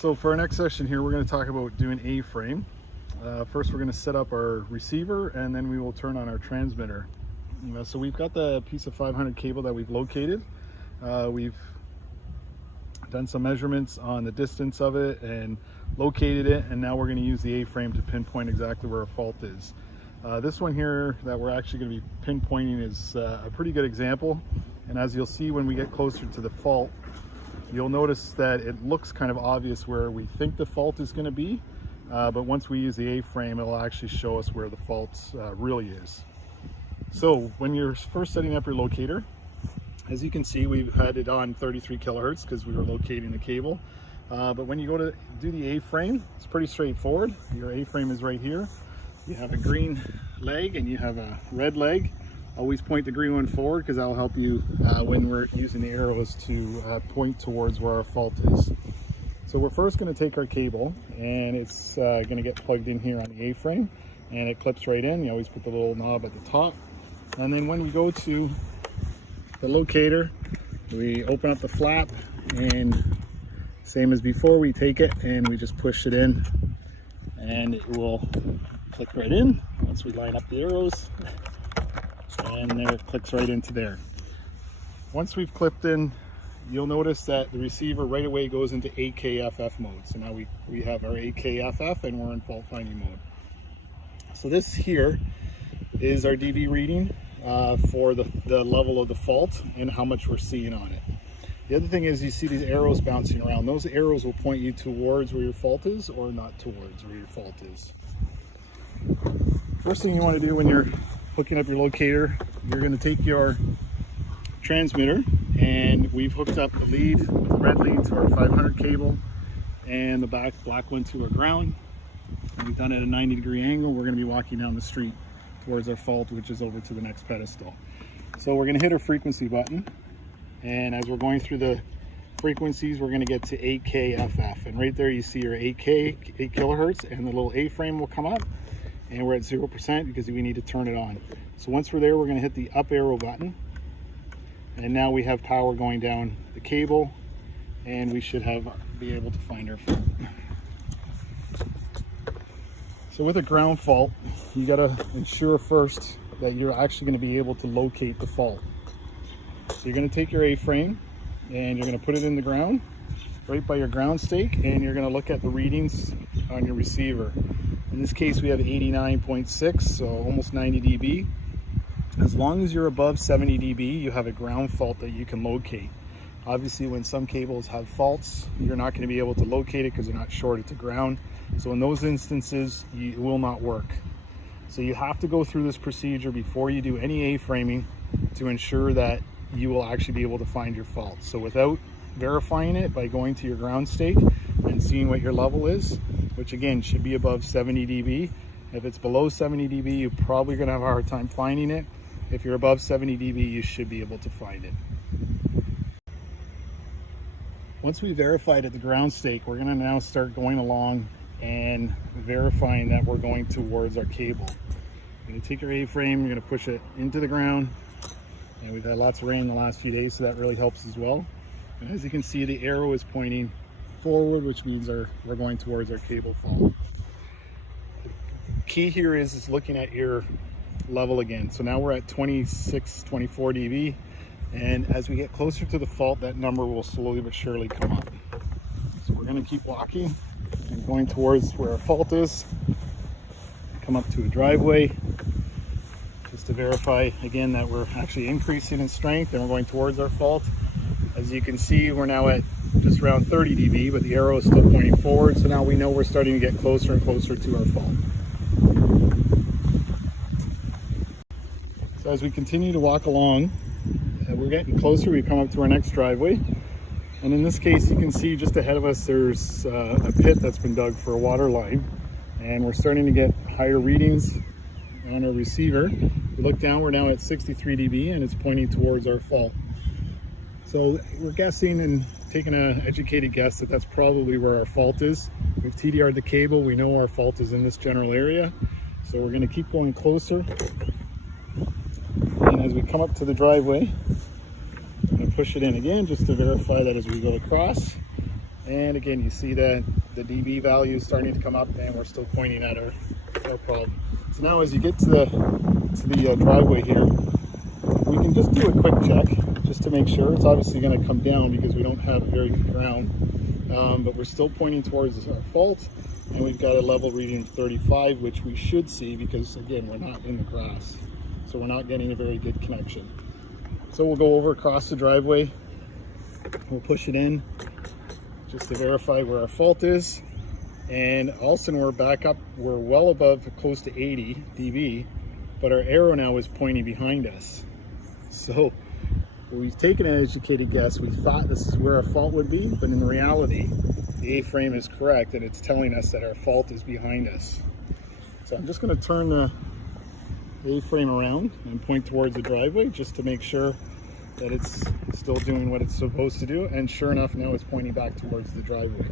So for our next session here, we're going to talk about doing A-frame. First, we're going to set up our receiver, and then we will turn on our transmitter. So we've got the piece of 500 cable that we've located. We've done some measurements on the distance of it and located it, and now we're going to use the A-frame to pinpoint exactly where a fault is. This one here that we're actually going to be pinpointing is a pretty good example, and as you'll see when we get closer to the fault, you'll notice that it looks kind of obvious where we think the fault is going to be, but once we use the A-frame, it'll actually show us where the fault really is. So when you're first setting up your locator, as you can see, we've had it on 33 kilohertz because we were locating the cable. But when you go to do the A-frame, it's pretty straightforward. Your A-frame is right here. You have a green leg and you have a red leg. Always point the green one forward because that'll help you when we're using the arrows to point towards where our fault is. So we're first going to take our cable, and it's going to get plugged in here on the A-frame, and it clips right in. You always put the little knob at the top. And then when we go to the locator, we open up the flap, and same as before, we take it and we just push it in, and it will click right in once we line up the arrows. And there it clicks right into there. Once we've clipped in, you'll notice that the receiver right away goes into AKFF mode. So now we have our AKFF and we're in fault finding mode. So this here is our dB reading for the level of the fault and how much we're seeing on it. The other thing is you see these arrows bouncing around. Those arrows will point you towards where your fault is or not towards where your fault is. First thing you want to do when you're hooking up your locator, you're going to take your transmitter, and we've hooked up the lead with the red lead to our 500 cable and the black one to our ground. And we've done it at a 90-degree angle. We're going to be walking down the street towards our fault, which is over to the next pedestal. So we're going to hit our frequency button, and as we're going through the frequencies, we're going to get to 8KFF, and right there you see your 8 kilohertz, and the little A-frame will come up. And we're at 0% because we need to turn it on. So once we're there, we're going to hit the up arrow button, and now we have power going down the cable, and we should be able to find our fault. So with a ground fault, you got to ensure first that you're actually going to be able to locate the fault. So you're going to take your A-frame and you're going to put it in the ground right by your ground stake, and you're going to look at the readings on your receiver. In this case, we have 89.6, so almost 90 dB. As long as you're above 70 dB, you have a ground fault that you can locate. Obviously, when some cables have faults, you're not going to be able to locate it because they're not shorted to ground. So in those instances, it will not work. So you have to go through this procedure before you do any A-framing to ensure that you will actually be able to find your fault. So without verifying it by going to your ground stake and seeing what your level is, which again should be above 70 dB. If it's below 70 dB, you're probably going to have a hard time finding it. If you're above 70 dB, you should be able to find it. Once we verified at the ground stake, we're going to now start going along and verifying that we're going towards our cable. You're going to take your A-frame, you're going to push it into the ground, and we've had lots of rain the last few days, so that really helps as well. And as you can see, the arrow is pointing forward, which means we're going towards our cable fault. The key here is looking at your level again. So now we're at 26, 24 dB, and as we get closer to the fault, that number will slowly but surely come up. So we're going to keep walking and going towards where our fault is. Come up to a driveway just to verify again that we're actually increasing in strength and we're going towards our fault. As you can see, we're now at just around 30 dB, but the arrow is still pointing forward, so now we know we're starting to get closer and closer to our fault. So as we continue to walk along, we're getting closer. We come up to our next driveway, and in this case you can see just ahead of us there's a pit that's been dug for a water line, and we're starting to get higher readings on our receiver. We look down, we're now at 63 dB, and it's pointing towards our fault. So we're guessing and taking an educated guess that that's probably where our fault is. We've TDR'd the cable, we know our fault is in this general area. So we're going to keep going closer. And as we come up to the driveway, I'm going to push it in again just to verify that as we go across. And again, you see that the dB value is starting to come up, and we're still pointing at our problem. So now as you get to the driveway here, we can just do a quick check just to make sure. It's obviously going to come down because we don't have a very good ground, but we're still pointing towards our fault, and we've got a level reading of 35, which we should see because again, we're not in the grass, so we're not getting a very good connection. So we'll go over across the driveway, we'll push it in just to verify where our fault is, and all of a sudden we're back up, we're well above close to 80 dB, but our arrow now is pointing behind us. So we've taken an educated guess. We thought this is where our fault would be, but in reality, the A-frame is correct, and it's telling us that our fault is behind us. So I'm just going to turn the A-frame around and point towards the driveway just to make sure that it's still doing what it's supposed to do. And sure enough, now it's pointing back towards the driveway.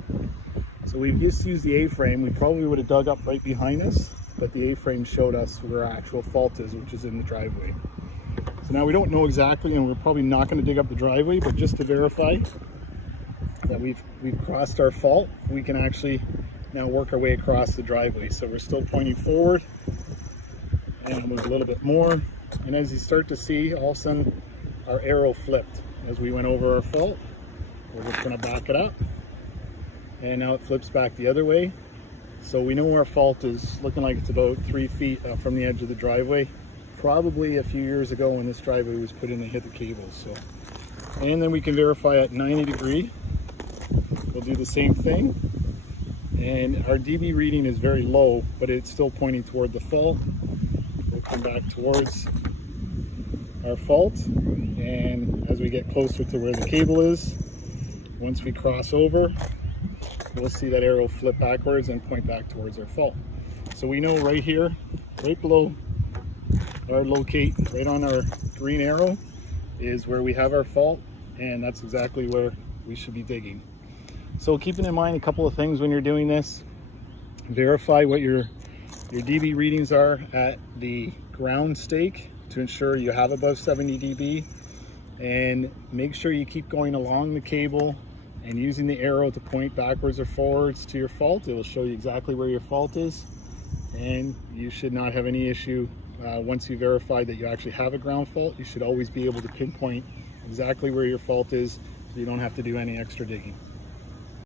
So we've just used the A-frame. We probably would have dug up right behind us, but the A-frame showed us where our actual fault is, which is in the driveway. So now we don't know exactly, and we're probably not going to dig up the driveway, but just to verify that we've crossed our fault, we can actually now work our way across the driveway. So we're still pointing forward, and I'll move a little bit more. And as you start to see, all of a sudden our arrow flipped as we went over our fault. We're just going to back it up, and now it flips back the other way. So we know our fault is looking like it's about 3 feet from the edge of the driveway. Probably a few years ago when this driveway was put in and hit the cables. So, and then we can verify at 90 degree. We'll do the same thing, and our dB reading is very low, but it's still pointing toward the fault. We'll come back towards our fault, and as we get closer to where the cable is, once we cross over, we'll see that arrow flip backwards and point back towards our fault. So we know right here, right below our locate, right on our green arrow, is where we have our fault, and that's exactly where we should be digging. So keeping in mind a couple of things when you're doing this: verify what your dB readings are at the ground stake to ensure you have above 70 dB, and make sure you keep going along the cable and using the arrow to point backwards or forwards to your fault. It will show you exactly where your fault is, and you should not have any issue. Once you verify that you actually have a ground fault, you should always be able to pinpoint exactly where your fault is, so you don't have to do any extra digging.